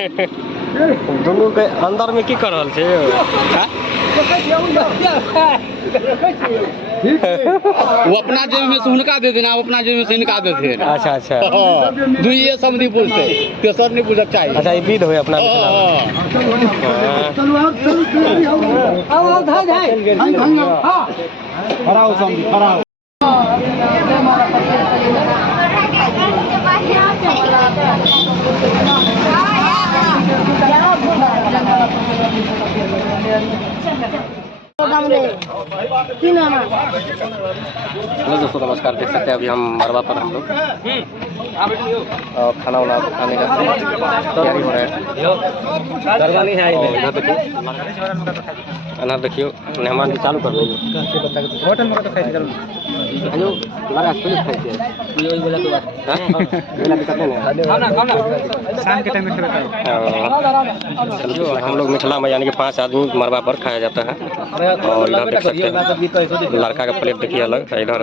दोनों के अंदर में की कर रहल छे वो अपना जेब में से हुनका दे देना, वो अपना जेब में से इनका दे देना। अच्छा अच्छा दुइये समझी पूछते, तेसर नहीं पूछक चाहिए। अच्छा ये विध होय अपना खराओ समझी खराओ। हेलो दोस्तों नमस्कार, देख सकते हैं अभी हम मरवा पर हम लोग और खाना वाना खाने का तैयारी हो रहा है। अनार देखियो मेहमान भी चालू कर दियो शाम के टाइम में हम लोग मिथिला में यानी कि 5 आदमी मरवा पर खाया जाता है। और इधर देख सकते हैं लड़का का प्लेट देखिए अलग है, इधर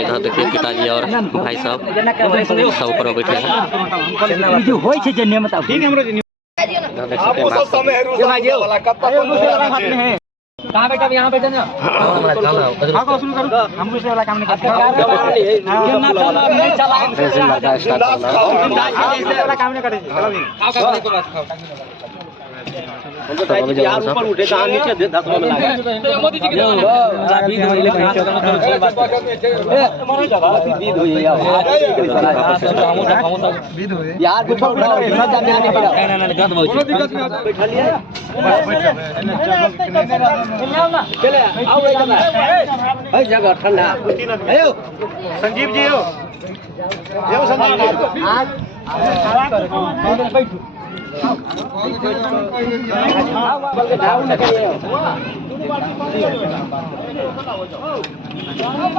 इधर देखिए पिताजी और भाई साहब सब ऊपर में बैठे हैं। कहाँ बेटा यहाँ पे जाना हम दूसरे वाला काम नहीं करते ऊपर उठे नीचे 10 में यार जगह ठंडा संजीव जी हो संजीव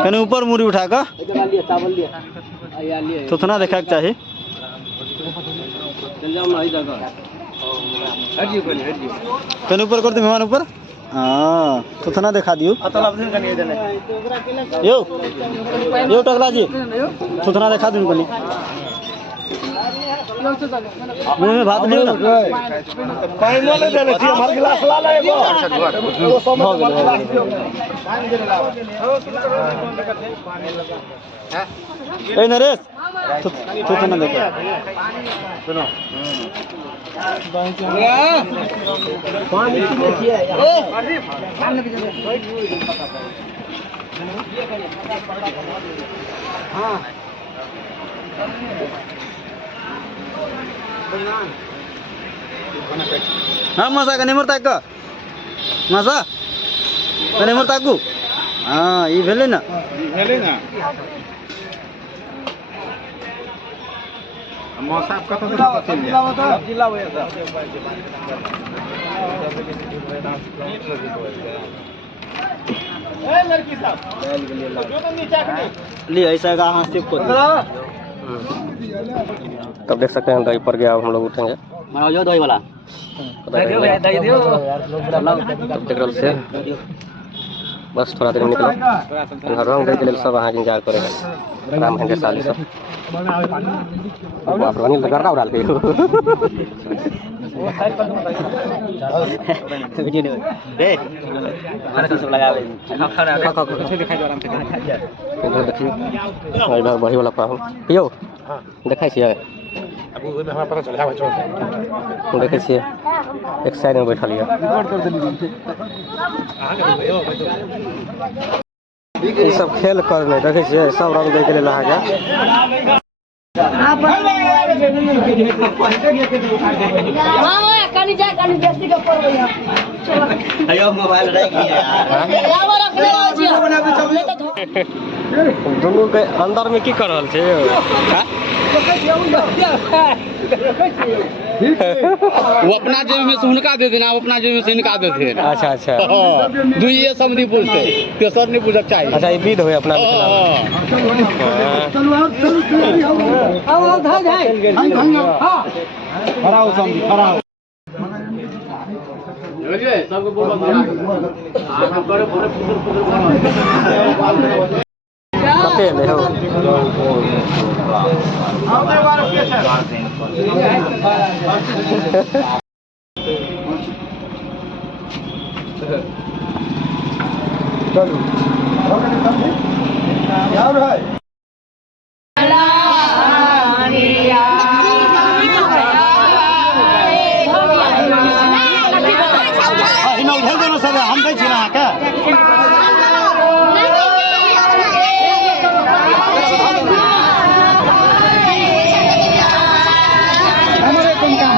कहीं ऊपर मुड़ी उठा कर तो थोड़ा देखा चाहिए। कहीं ऊपर कर दो मेहमान ऊपर, हाँ तो थोड़ा देखा दियो यो यो टकला जी तो थोड़ा देखा दूँ कहीं मुंह में भात दियो ना पानी ले देले छी हमर गिलास ला ले एगो ए नरेश तो ना देखो सुनो पानी पीने छिए हां हाँ मसा का निमर ताक मसा का निमर ताकू हाँ ये भेले ना मौसा आपका तो जिला हो ऐसा ए लड़की साहब जो तो नीचे ले ऐसा का हां से को तब देख सकते हैं दही पर गया हम लोग उठेंगे जो दही वाला दही दियो तब देख रहे से बस थोड़ा देर में निकलो रंग दे के लिए सब वहाँ इंतजार करेगा राम हेंगे साली सब आप रानी लगा रहा डाल के वीडियो नहीं दे खाना सब लगावे खाना कैसे दिखाई दे आराम से इधर देखिए इधर बड़ी वाला पाहु पियो देखै छियै अब हमरा पता चल जावे छोड़ देखै छियै एक साइड में बैठल ये ये सब खेल कर नहीं देखे छियै सब रंग दे के लिए लहा गया दोनों के अंदर में की कर रहल छे वो अपना जेब में से हुनका दे देना, वो अपना जेब में से इनका दे देना। अच्छा अच्छा दुइये समझी पूछते, तेसर नहीं पूछक चाहिए। अच्छा ये विध होय अपना खराओ समझी खराओ सबको बोल कते ले हो हम दै छी अहाँके हमारे कोन काम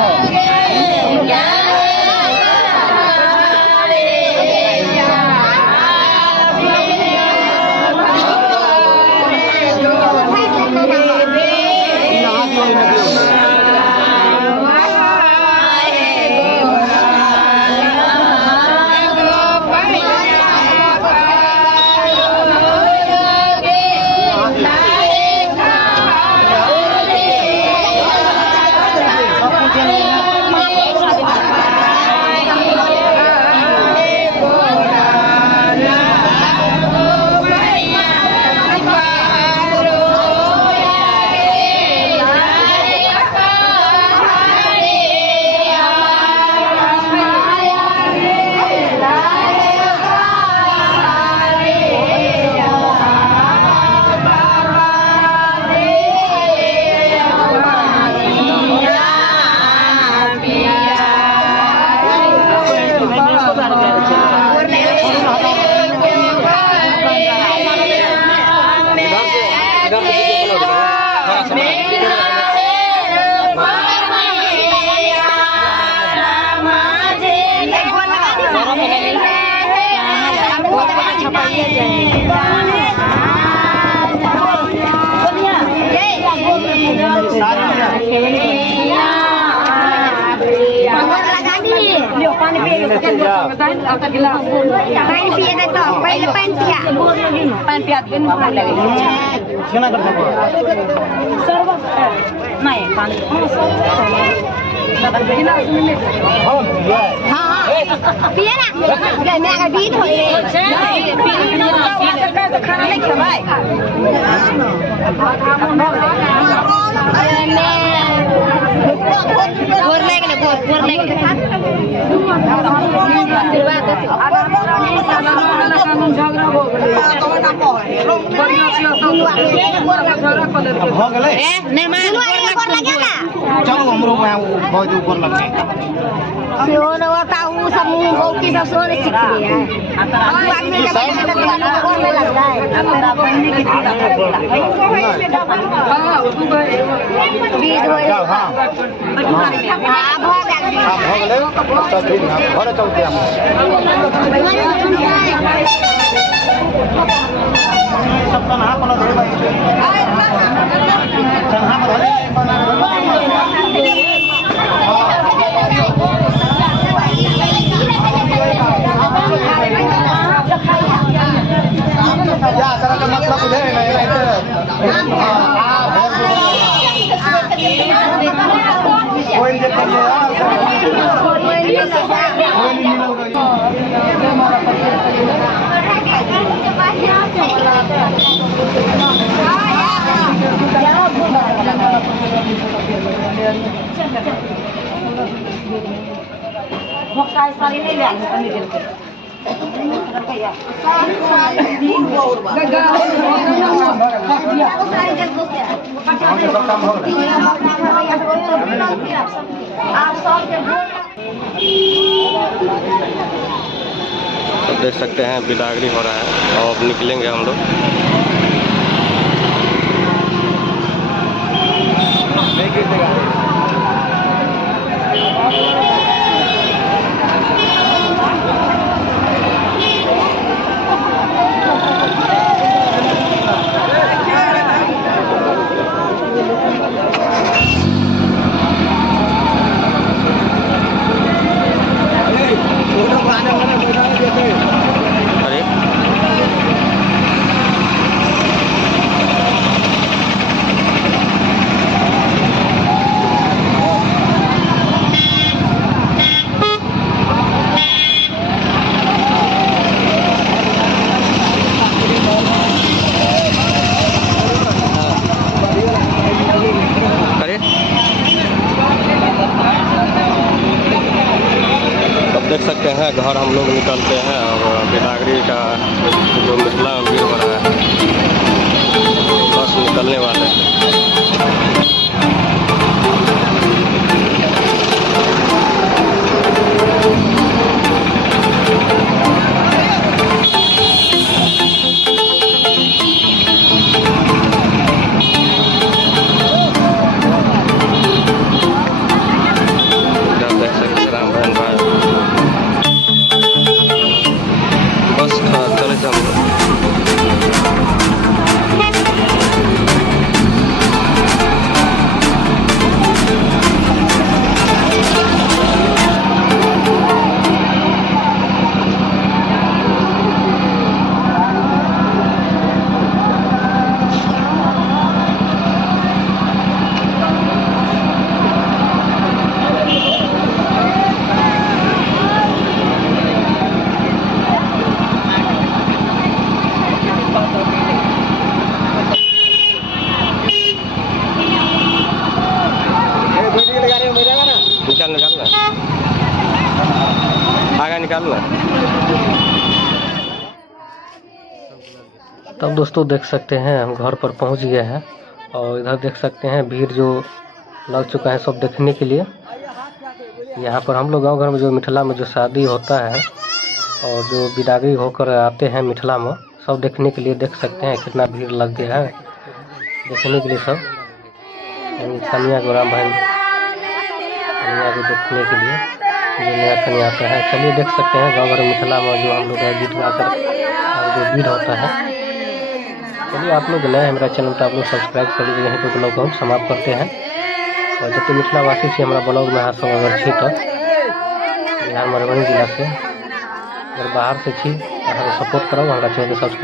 चलो हमरो बहुत ऊपर लग गए तो देख सकते हैं बिदागरी हो रहा है और अब निकलेंगे हम लोग। है घर हम लोग निकलते हैं और बिदागरी का जो मिथिला में भीड़ हो रहा है बस निकलने वाले हैं। निकालना आगे निकालना। तब दोस्तों देख सकते हैं हम घर पर पहुंच गए हैं और इधर देख सकते हैं भीड़ जो लग चुका है सब देखने के लिए। यहाँ पर हम लोग गांव घर में जो मिथिला में जो शादी होता है और जो बिदागरी होकर आते हैं मिथिला में सब देखने के लिए देख सकते हैं कितना भीड़ लग गया है देखने के लिए सब कन्या गोराम भाई कन्या को देखने के लिए जो नया कन्या आता है। चलिए देख सकते हैं गाँव घर मिथिला में जो हम लोग गीत गाकर जो भीड़ होता है। चलिए आप लोग नए हैं मेरा चैनल तो आप लोग सब्सक्राइब कर लीजिए। यहीं पर ब्लॉग को हम समाप्त करते हैं और जब मिथिलावासी से हमारा ब्लॉग में हाँ सब अगर छी तो बिहार मधुबनी जिला से अगर बाहर से छी सपोर्ट करो हमारा चैनल को सब्सक्राइब।